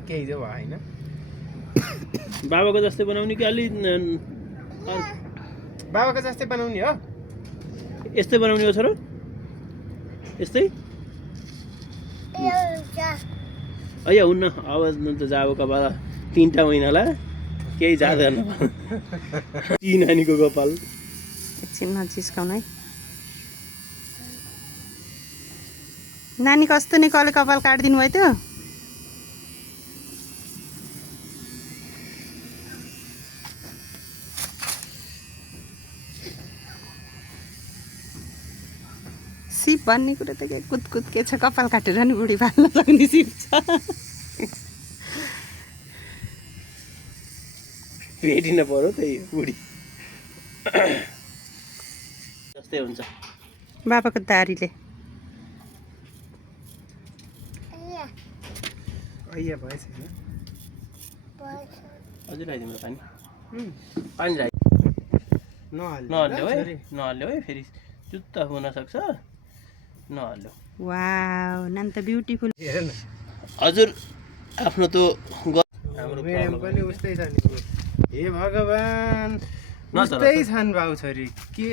केही चाहिँ होइन बाबाको जस्तै बनाउने कि अलि बाबाको जस्तै बनाउने हो यस्तै बनाउने हो छोरो यस्तै अय हुन्न आवाज न त जाबो कपाल 3टा महिनाला केही जाँदैन ती नानीको कपाल एकछिन नचिस्काउन है नानी कस्तो नि कले कपाल काटिदिनु भयो त्यो सिप भन्ने कुरो त के कुदकुद के छ कपाल काटेर नि बुढी पाल्न सक्ने सिप छ भेटिन पर्यो त्यही बुढी जस्तै हुन्छ बाबाको दारीले अయ్యా भएछ अझै लगाइदिनु पानी पानी राइ नहाल्यो है फेरि जुत्ता हुन सक्छ नहाल्यो वाउ नानी त ब्युटिफुल हेर न हजुर आफ्नो त हाम्रो मेडम पनि उस्तै छ नि हे भगवान उस्तै छन् बाउ छोरी के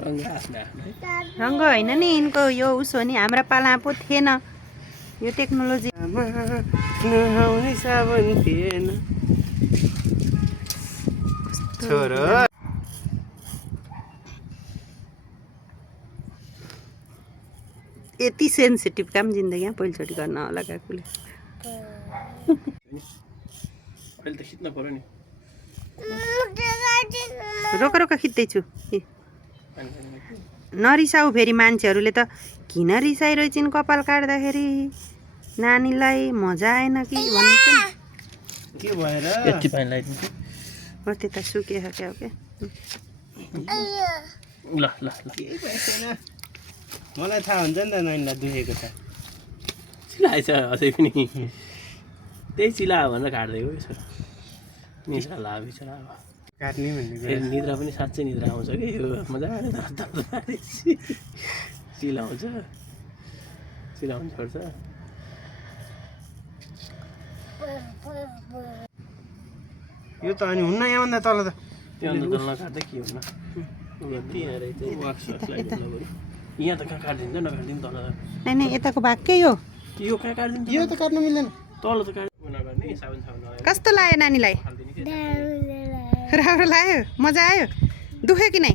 रङ्ग होइन नि यिनको यो उस हो नि हाम्रा पाला पो थिएन यो टेक्नोलोजी नहाउने साबन थिएन छोरो यति सेन्सिटिभ काम जिन्दगी पहिलोचोटि गर्न होला काकुले अहिले त खिच्न पर्यो नि रोक रोक खिच्दैछु नरिसाउ फेरि मान्छेहरूले त किन रिसाइरहेछन् कपाल काट्दाखेरि नानीलाई मजा आएन कि भन्छ के भएर यति पानी लगाइदिन्छु हो त्यता सुकेछ क्या हो क्या ल ल ल केही भएन मलाई थाहा हुन्छ नि त नानीलाई दुखेको छ चिलाएछ अझै पनि त्यही चिला भनेर काट्दै हो यसो निद्रा लाग्यो बिचरा अब काट्ने भन्ने फेरि निद्रा पनि साँच्चै निद्रा आउँछ कि यो मजाले चिलाउँछ चिलाउनु छोड्छ यो त अनि हुन्न यहाँभन्दा तल त त्योभन्दा तल नकाट्दै के हुन्न यहाँ त कहाँ काटिदिन्छ नकाटिदिनु तल नै यताको भाग के हो यो कहाँ काटिदिन्छ यो त काट्नु मिल्दैन तल त काट्नु नगर्ने साबुन लगाएर कस्तो लाग्यो नानीलाई राम्रो लाग्यो मजा आयो दुख्यो कि नै